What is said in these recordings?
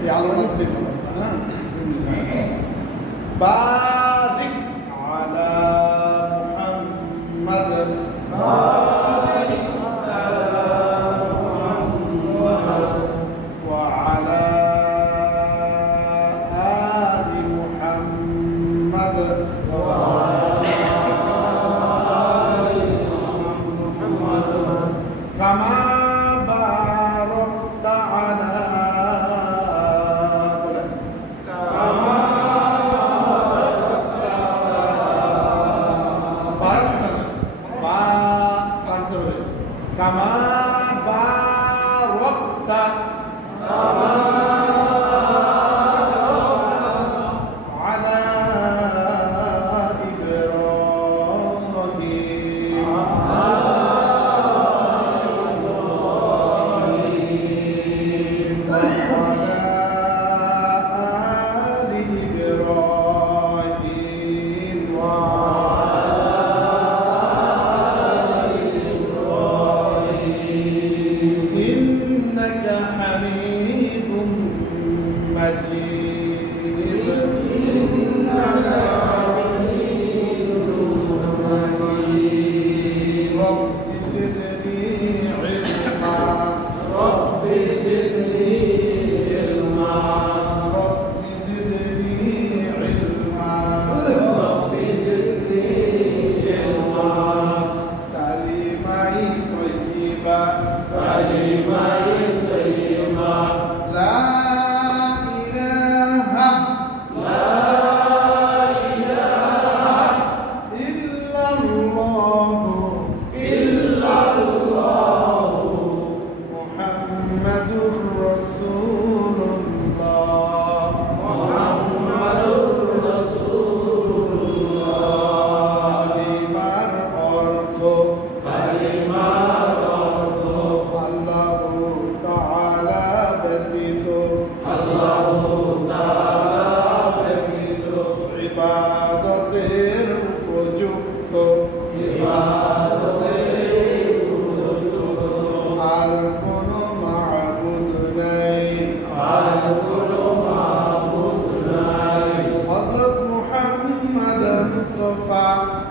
এই আলোটা বারিক আলা মুহাম্মাদ বারিক আলা মুহাম্মাদ ওয়া আলা আলি মুহাম্মাদ ওয়া আলা আলি মুহাম্মাদ কামা বারাকতা আলা كما باركت على إبراهيم وعلى آل إبراهيم إنك حميد مجيد رب زدني علما رب زدني علما رب زدني علما رب زدني علما كلمة طيبة كلمة طيبة لا إله إلا الله محمد رسول الله محمد رسول الله كلمة অর্থ কালিমার অর্থ আল্লাহু তাআলা ব্যতীত আল্লাহু তাআলা ব্যতীত ইবাদতের উপযুক্ত ইবাদতের উপযুক্ত আর কোনো মাবুদ নাই আর কোনো মাবুদ নাই হযরত মুহাম্মদ মুস্তাফা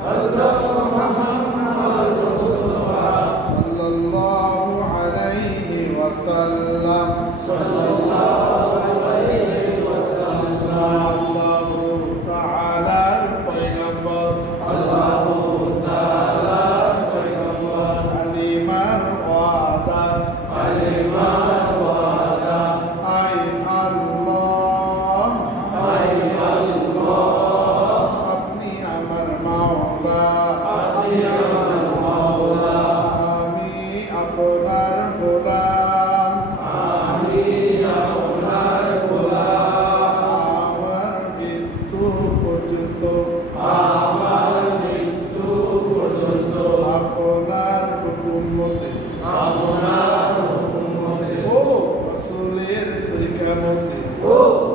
হযরত মুহাম্মদ মুস্তাফা সাল্লাল্লাহু আলাইহি ওয়াসাল্লাম সাল্লাল্লাহু আলাইহি ওয়াসাল্লাম আল্লাহু তাআলার পয়গম্বর আল্লাহু তাআলার পয়গম্বর কালিমার ওয়াদা কালিমার ওয়াদা আই আল্লাহ আপনি আমার মাওলা আপনি আমার মাওলা আমি আপনার গোলাম আমি আপনার গোলাম আমার মৃত্যু পর্যন্ত আপনার হুকুম মতে ও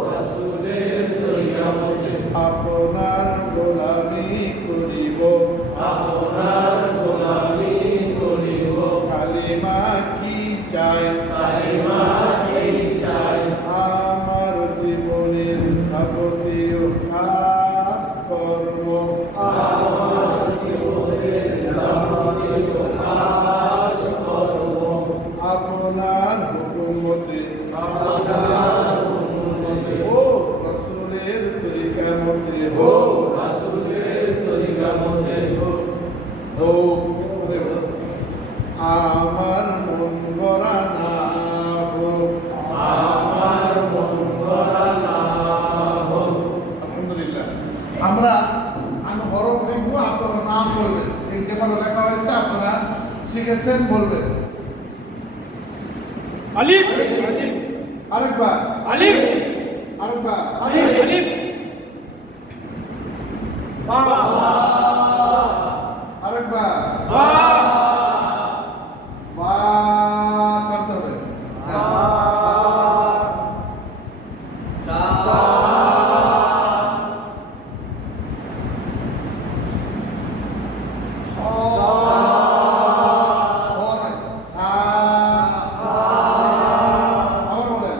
রাসূলের তরিকা মতে আপনার গোলামি করিব কালিমা কি চাই আমার জীবনের যাবতীয় কাজ কর্ম আপনার হুকুম মতে ও রাসূলের তরিকা মতে আমার মন গড়া না হোক আলহামদুলিল্লাহ আমি হরফ লিখবো আপনারা নাম বলবেন এই যেগুলো লেখা হয়েছে আপনারা শিখেছেন বলবেন আলিফ আরেকবার আলিফ আরেকবার আলিফ বা আরেকবার বা বা করতে হবে আবার বলেন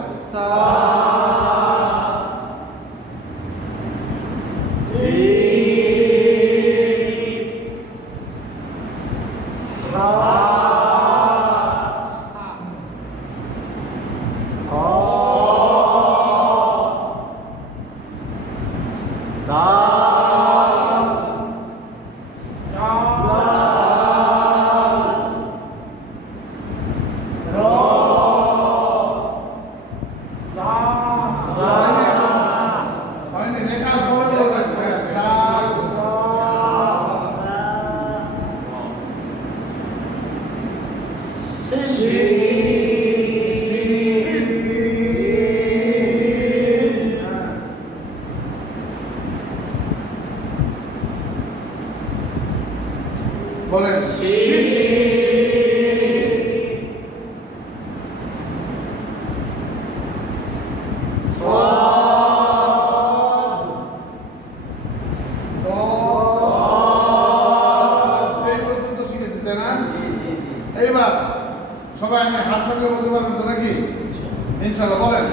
ইনশাআল্লাহ বলেন।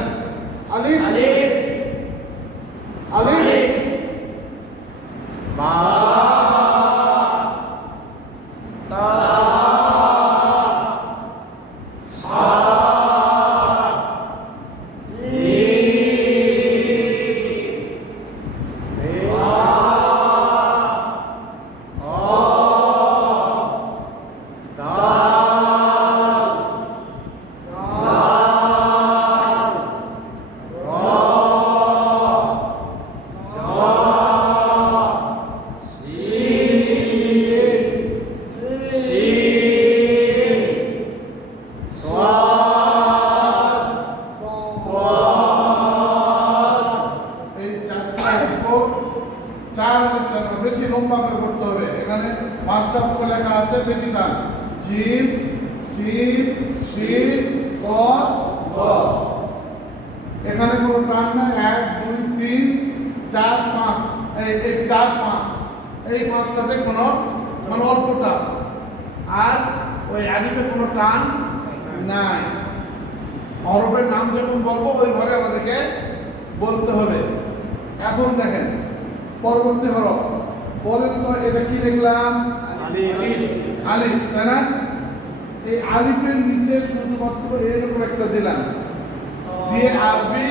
আলিফ আলিফ আলিফ বা তা সা বেশি লম্বা করে করতে হবে। এখানে 5টা অক্ষর লেখা আছে, বেশি টান। জিম, সিন, শিন, সদ, দ। এখানে কোনো টান নাই। 1 2 3 4 5 এই 4 5 এই 5টাতে কোনো মানে অল্প টান। আর ওই আলিফে কোনো টান নাই। হরফের নাম যখন বলবো ওইভাবে আমাদেরকে বলতে হবে। এখন দেখেন পরবর্তী হরফ বলেন তো, এটা কি লিখলাম? আলিফ, তাই না? এই আলিফের নিচে শুধুমাত্র এরকম একটা দিলাম, দিয়ে আরবি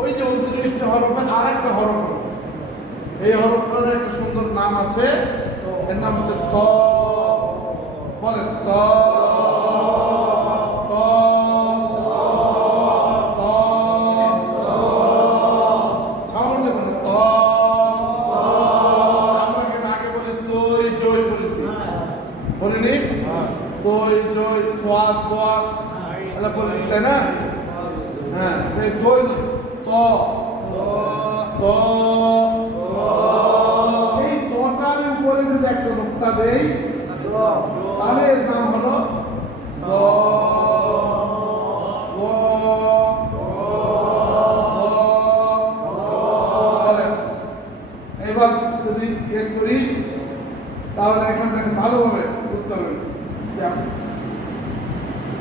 ওই যে 29টা হরফের আর একটা হরফ। এই হরফটার একটা সুন্দর নাম আছে, এর নাম হচ্ছে ত। বলেন ত ত ত সাউন্ড দেবেন ত। আমরা কেন আগে বলে তৈ জয় বলেছি, বলিনি? তৈ জয় সোয়াদ দোয়াদ এটা বলেছি, তাই না? হ্যাঁ, তাই তৈ ত ত। এই তটার উপরে যদি একটা নোক্তা দেই তাহলে এর নাম হলো দ। এবার যদি ইয়ে করি তাহলে এখান থেকে ভালোভাবে বুঝতে হবে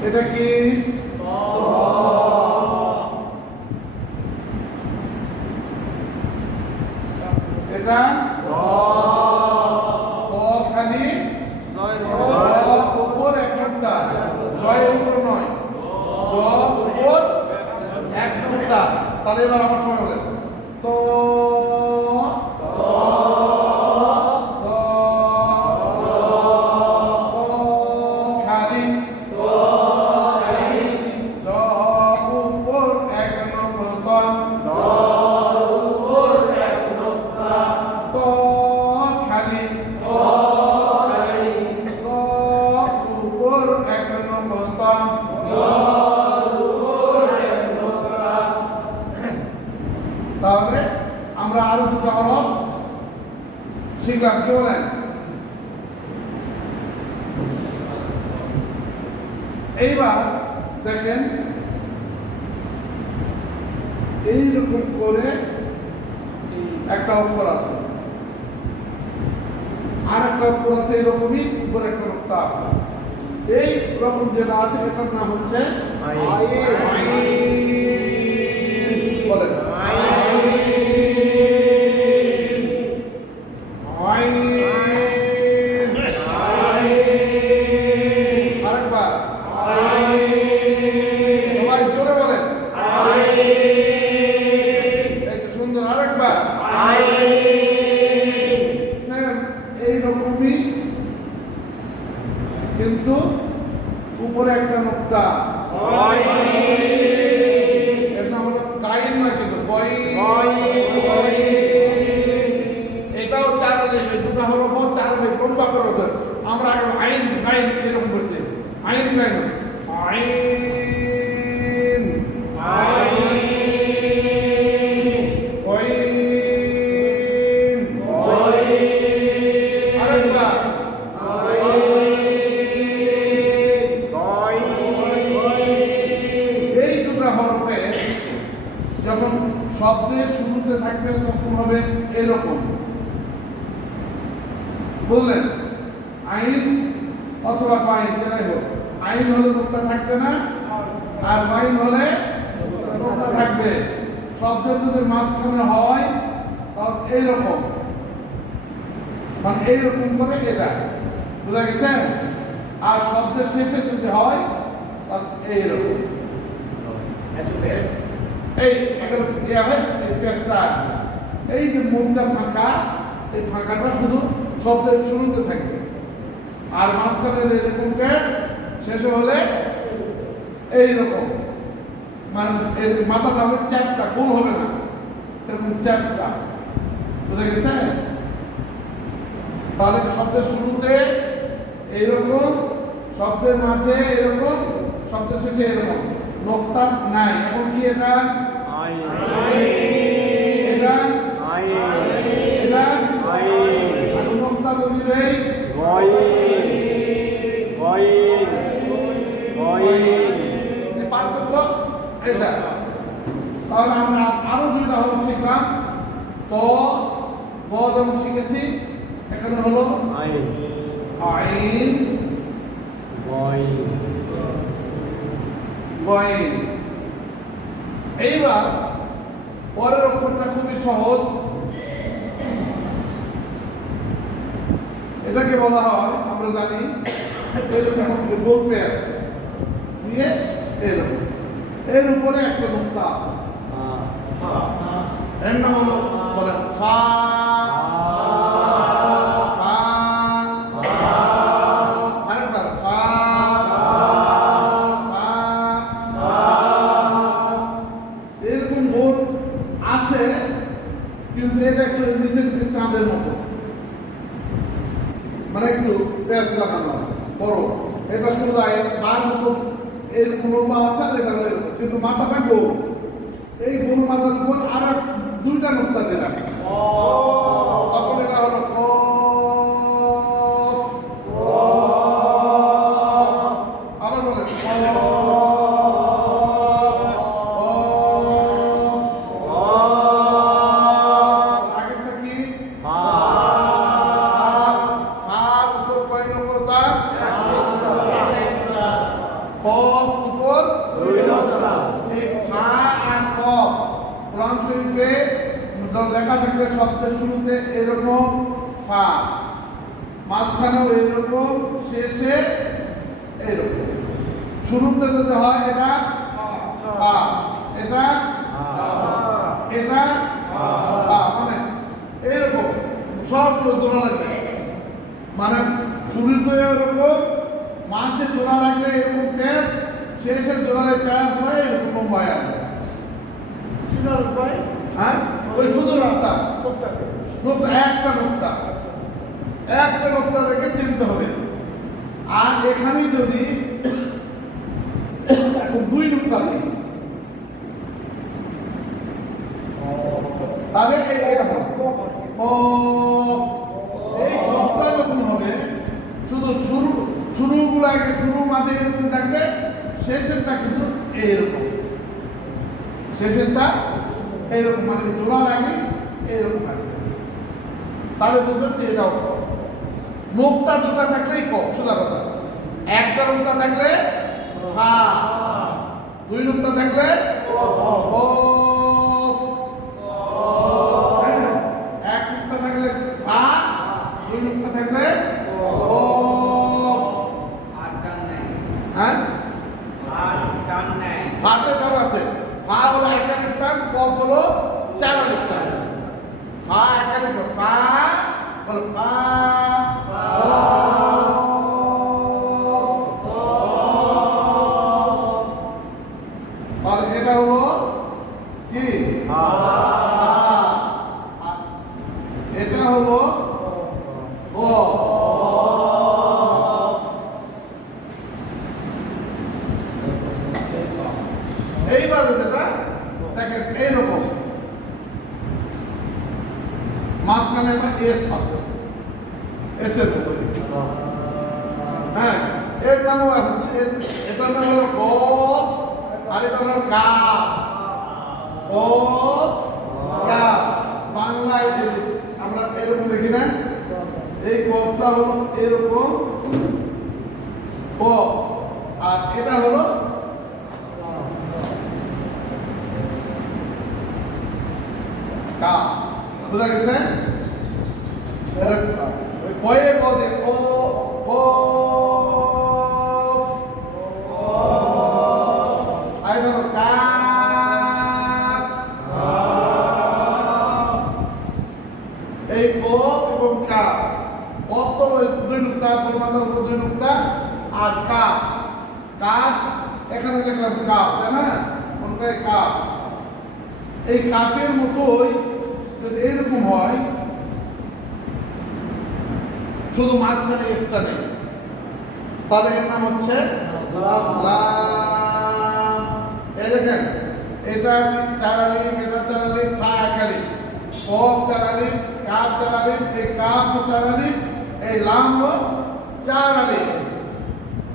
এটা কি। এটা খালি উপর এক নোক্তা, জয় উপর নয়, জ উপর এক নোক্তা। তাহলে এবার আমার সময় বলেন তো খালি জ উপর এক নোক্তা, তো খালি উপর এক নোক্তা। তাহলে আমরা আরো দুটো হরফ শিখলাম, কি বলেন? এইবার দেখেন এইরকম করে একটা অক্ষর আছে, আর একটা অক্ষর আছে এরকমই, উপরে একটা নোক্তা আছে। এই রকম যেটা আছে এটার নাম হচ্ছে বলেন আরেকবার সবাই জোরে বলেন একটু সুন্দর, আরেকবার। এইরকমই কিন্তু উপরে একটা নোক্তা, এর নাম হলো কাইন না, কিন্তু এটাও চারা দেবে, দুটো হরফ চারা দেবে, লম্বা করে হতো। আমরা আগে আইন আইন এরকম করছি, আইন আইন আইন যখন শব্দের শুরুতে থাকবে তখন হবে এরকম, বুঝলেন? আইন অথবা বাইন, যেটাই হোক, আইন হলে নোক্তা থাকবে না, আর বাইন হলে নোক্তা থাকবে। শব্দের যদি মাঝখানে হয় তাহলে এইরকম, মানে এইরকম করে এটা, বুঝা গেছে? আর শব্দের শেষে যদি হয় তাহলে এইরকম, এই এখানে ইয়ে হয়, এই পেজটা আসবে। এই যে মুখটা ফাঁকা, এই ফাঁকাটা শুধু শব্দের শুরুতে থাকবে, আর মাঝখানে এরকম পেজ, শেষে হলে এইরকম, মানে এর মাথাটা হবে চ্যাপটা, গোল হবে না, এরকম চ্যাপটা, বুঝা গেছে? তাহলে শব্দের শুরুতে এইরকম, শব্দের মাঝে এরকম, শব্দের শেষে এরকম, নোক্তা নাই। এখন কি এটা? এটা এটা এখন নোক্তা যদি দেই এই পার্থক্য এটা। তাহলে আমরা আরো দুইটা হরফ শিখলাম, ত ব যেমন শিখেছি, এখানে হলো আইন গয়েন। এইবার পরের অক্ষরটা খুবই সহজ, এটাকে বলা হয়, আমরা জানি এরকম বলতে আছে দিয়ে এরকম, এর উপরে একটা নোক্তা আছে, এর নাম হলো বলে ফা। আরেকবার ফা। এরকম বোধ আছে, কিন্তু এটা একটু নিচের দিকে চাঁদের মতো, মানে একটু পেঁয়াজ লাগানো আছে বড়। এটা শুধু আর মতো এরকম লম্বা আছে, আর এটা কিন্তু মাথাটা গোল। এই গোল মাথার উপর আর দুইটা নোক্তা দিলাম, তখন এটা হলো আবার বলেন আগেরটা কি? ফার উপর কয় নোক্তা? কফ উপর এই ফা আর কফ কোরআন শরীফে লেখা থাকবে শব্দের শুরুতে এরকম ফা, মাঝখানেও এরকম, শেষে এরকম। শুরুতে যদি হয় এটা ফা, এটা এটা ফা, মানে এরকম সবগুলো জোড়া লাগবে, মানে শুরুতে এরকম, মাঝে জোড়া লাগলে এরকম প্যাঁচ, শেষে জোড়ালে প্যাঁচ হয় এরকম লম্বায় আসবে। হ্যাঁ, ওই শুধু নোক্তা, একটা নোক্তা দেখে চিনতে হবে। আর এখানে যদি দুই নোক্তা দিই তাহলে এই নোক্তা যখন হবে, শুধু শুরুগুলো আগে, শুরু মাঝে এরকম থাকবে, শেষেরটা কিন্তু এইরকম, শেষেরটা এইরকম, মানে জোড়ার আগে এইরকম আসবে। তাহলে বুঝবেন যে এটাও কফ। নোক্তা দুটা থাকলেই কফ, সোজা কথা। একটা নোক্তা থাকলে ফা, দুই নোক্তা থাকলে কফ। এক নোক্তা থাকলে ফা, দুই নোক্তা থাকলে কফ। হ্যাঁ, ফাতে টান আছে। ফা হলো একাধিক টান, কফ হলো চারাধিক টান। ফা একাধিক, ফা হলো ফা, আর এটা হলো কি? এটা হলো গ। এইবারে যেটা দেখেন এইরকম, মাঝখানে একটা এস আছে, এসের উপরে। হ্যাঁ, এর নাম হচ্ছে, এটার নাম হলো কফ, আর এটা হলো কাফ। কফ কাফ, বাংলায় আমরা এরকম লিখি না, এই কফটা হলো এরকম কফ, আর এটা হলো কাফ। বুঝা গেছে? ওই কয়ে পদে ও আর ধরো কাফ। এই কফ এবং কাফ, কফ তো দুই নুক্তা, মাথার উপর দুই নুক্তা, আর কাফ, কাফ এখানে লিখলাম কাফ, তাই না? কোনটায় কাফ? এই কাফের মতোই যদি এরকম হয়, শুধু মাঝখানে এসটা নেই, তাহলে এর নাম হচ্ছে লাম। এই দেখেন, এটা চার আলিফ, এটা চার আলিফ, ফা এক আলিফ, কফ চার আলিফ, কাফ চার আলিফ, এই কাফ চার আলিফ, এই লাম হলো চার আলিফ,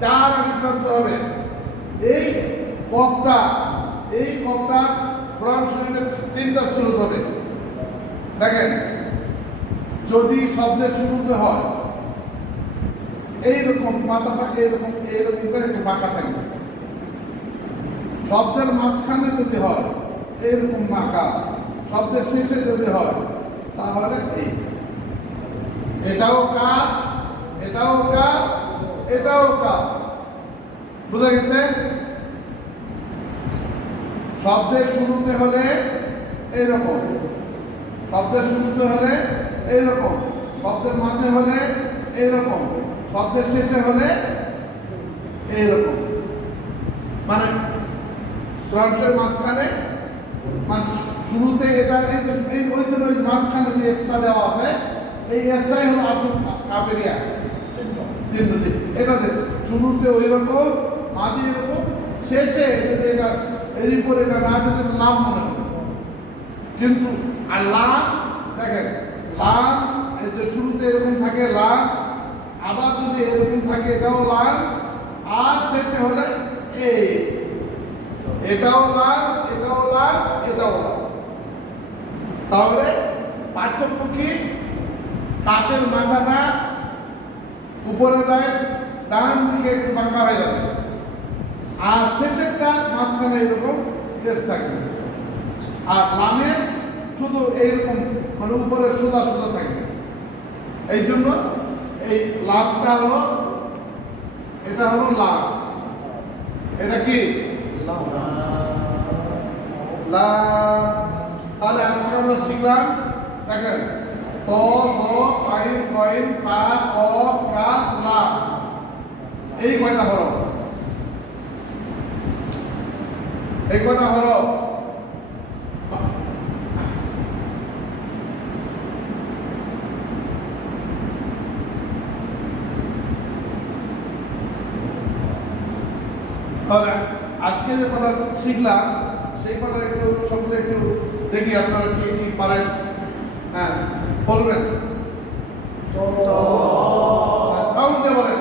চার আলিফ করতে হবে। এই কফটা কোরআন শরীফের তিনটা শুরু হবে। দেখেন, যদি শব্দের শুরুতে হয় এইরকম, মাথাটা এইরকম এইরকম করে একটু বাঁকা থাকবে। শব্দের মাঝখানে যদি হয় এইরকম বাঁকা, শব্দের শেষে যদি হয় তাহলে এই, এটাও কাফ, এটাও কাফ, এটাও কাফ। বুঝা গেছে? শব্দের শুরুতে হলে এইরকম, শব্দের শুরুতে হলে এইরকম, শব্দের মাঝে হলে এইরকম, শব্দের শেষে হলে এইরকম। মানে ক্রমশের মাঝখানে, মানে শুরুতে এটা এই ওই জন্য ওই মাঝখানে যে এসটা দেওয়া আছে, এই এসটাই হলো আসল কাপেরিয়া চিহ্ন। এটাতে শুরুতে ওই রকম, মাঝে এরকম, শেষে যদি এটা এর উপর এটা না যদি নাম মনে হবে। কিন্তু আর লাম, দেখেন লাম, এই যে শুরুতে এরকম থাকে লাম, আবার যদি এরকম থাকে এটাও লাম, আর শেষে হলে এই, এটাও লাম, এটাও লাম, এটাও লাম। তাহলে পার্থক্য কি? কাপের মাথাটা উপরে দেয়, ডান দিকে একটু বাঁকা হয়ে যাবে, আর শেষেরটা মাঝখানে এরকম এস থাকবে। আর লামের শুধু এইরকম, মানে উপরে সোজা সোজা থাকবে। এই জন্য এই লাভটা হলো, এটা হলো লাভ। এটা কি লাভ? তাহলে আজকে আমরা শিখলাম, দেখেন ত, জ, আইন, কয়েন, সা, কফ, কাফ, লাম, এই কয়টা হরফ, এই কয়টা হরফ। তাহলে আজকে যে কথা শিখলাম সেই কথা একটু সকলে একটু দেখি আপনারা কি কি পারেন। হ্যাঁ, বলবেন, সাউন্ড দিয়ে বলেন।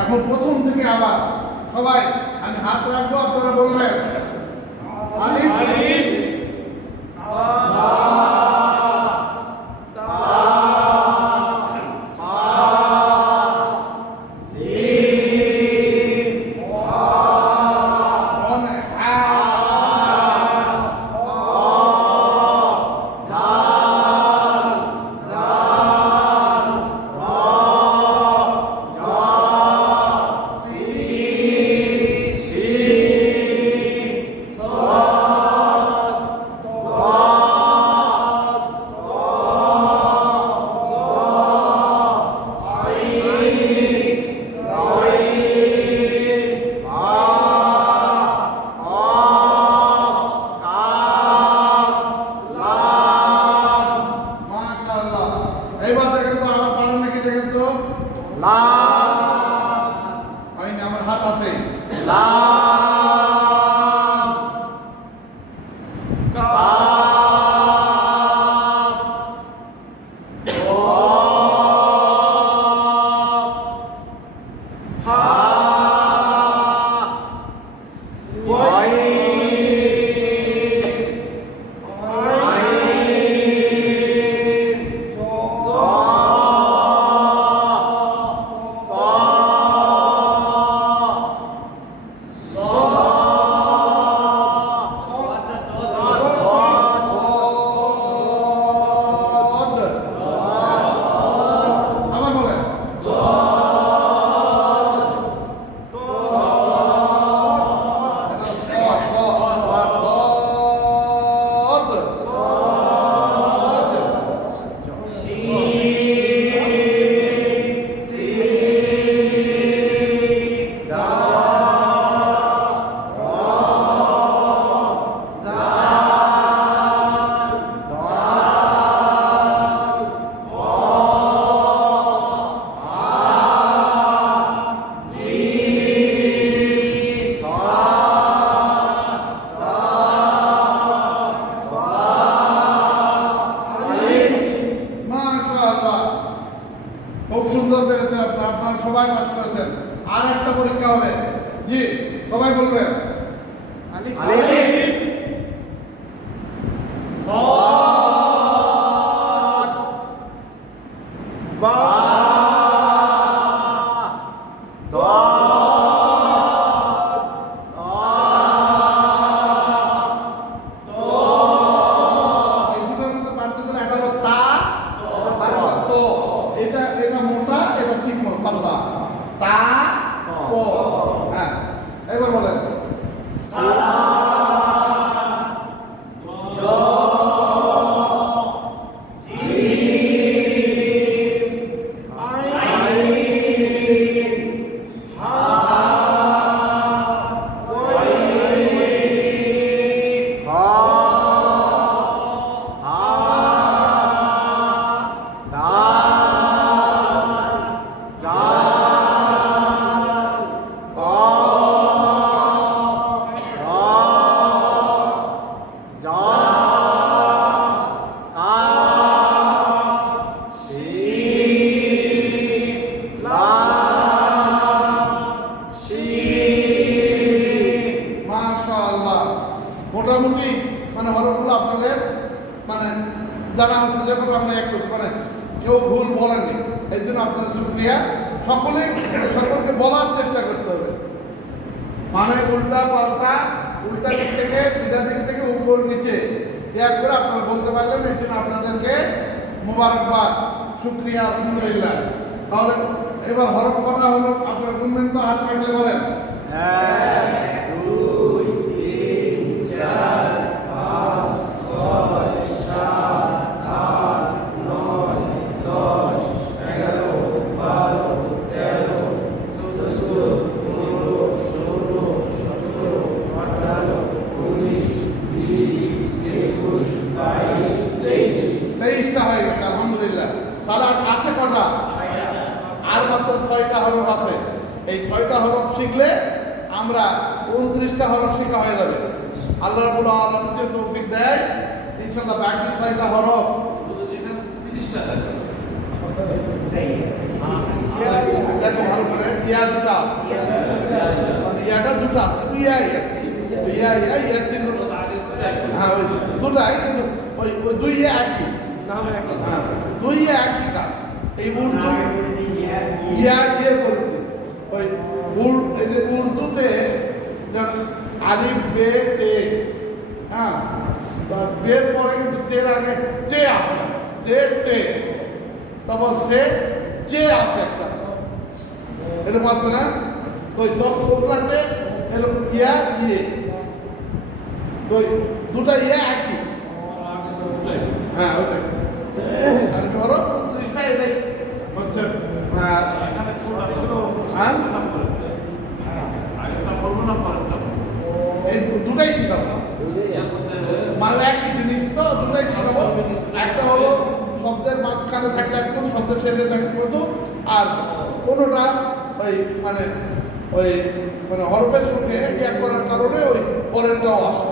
এখন প্রথম থেকে আবার সবাই, আমি হাত রাখবো, আপনারা বলবেন আলিফ, আলিফ, লা, তা, হা, জিম, অন, হা, দাল, জাল, রা, জা, সিন, শিন, সাদ, দাদ, তা, সা, আইন, গাইন, হা, হা, কাফ, লাম, মাশাআল্লাহ। এইবার দেখেন তো আমার পারেন নাকি, দেখেন তো। লাম, হয়নি, আমার হাত আছে। লাম, কাফ, কফ, হা, সবাই পাস করেছেন। আর একটা পরীক্ষা হবে, জি সবাই বলবেন। আলিফ বা এই দুটোর মধ্যে পার্থক্য একটা হলো তা আর হলো তো। এটা এটা মোটা, এটা ঠিক পাতলা। তা তো, হ্যাঁ এবার বলেন। মাশাআল্লাহ, মোটামুটি মানে হরফগুলো আপনাদের মানে জানা হচ্ছে, যখন আমরা এক করছি মানে কেউ ভুল বলেননি, এই জন্য আপনাদের শুক্রিয়া। সকলকে বলার চেষ্টা করতে হবে, মানে উল্টা পাল্টা, উল্টা দিক থেকে সিধা দিক থেকে উপর নিচে এক করে আপনারা বলতে পারলেন, এই জন্য আপনাদেরকে মোবারকবাদ, শুক্রিয়া, আলহামদুলিল্লাহ। তাহলে এবার হরফ কটা হলো আপনার গুনবেন তো, হাত পাকলে বলেন। 1 2 3 4 5 6 7 8 9 10 11 12 13 14 15 16 17 18 19 20 21 22 23 23টা হয়ে গেছে, আলহামদুলিল্লাহ। তাহলে আর আছে কটা? আর মাত্র 6টা হরফ আছে। এই 6টা হরফ শিখলে আমরা 29টা হরফ শেখা হয়ে যাবে। আল্লাহ রাব্বুল আলামিন যদি তৌফিক দেয়, ইনশাআল্লাহ বাকি 6টা হরফ দেখো ভালো করে, ইয়া দুটো আছে, মানে ইয়াটা দুটো আছে, ইয়া চিহ্নটা, হ্যাঁ ওই দুটাই, কিন্তু ওই ওই দুই ইয়া একই, হ্যাঁ দুই ইয়া একই কাজ। এই উর্দু ইয়ে করেছে, ওই এই যে উর্দুতে আলিফ বে তে, হ্যাঁ বের পরে কিন্তু তের আগে টে আছে, টে তারপর সে চে আছে একটা, এরকম আছে না? ওই ওগুলাতে এরকম ইয়া দিয়ে, ওই দুটা ইয়া একই, হ্যাঁ ওইটাই। আর ধরো 29টা এটাই হচ্ছে, এই দুটাই শিখাবো, মানে একই জিনিস তো, দুটাই শিখাবো। একটা হলো শব্দের মাঝখানে থাকলে এক মতো, শব্দের শেষে থাকলে এক মতো, আর কোনোটা ওই মানে হরফের সঙ্গে এক করার কারণে ওই পরেরটাও আসে।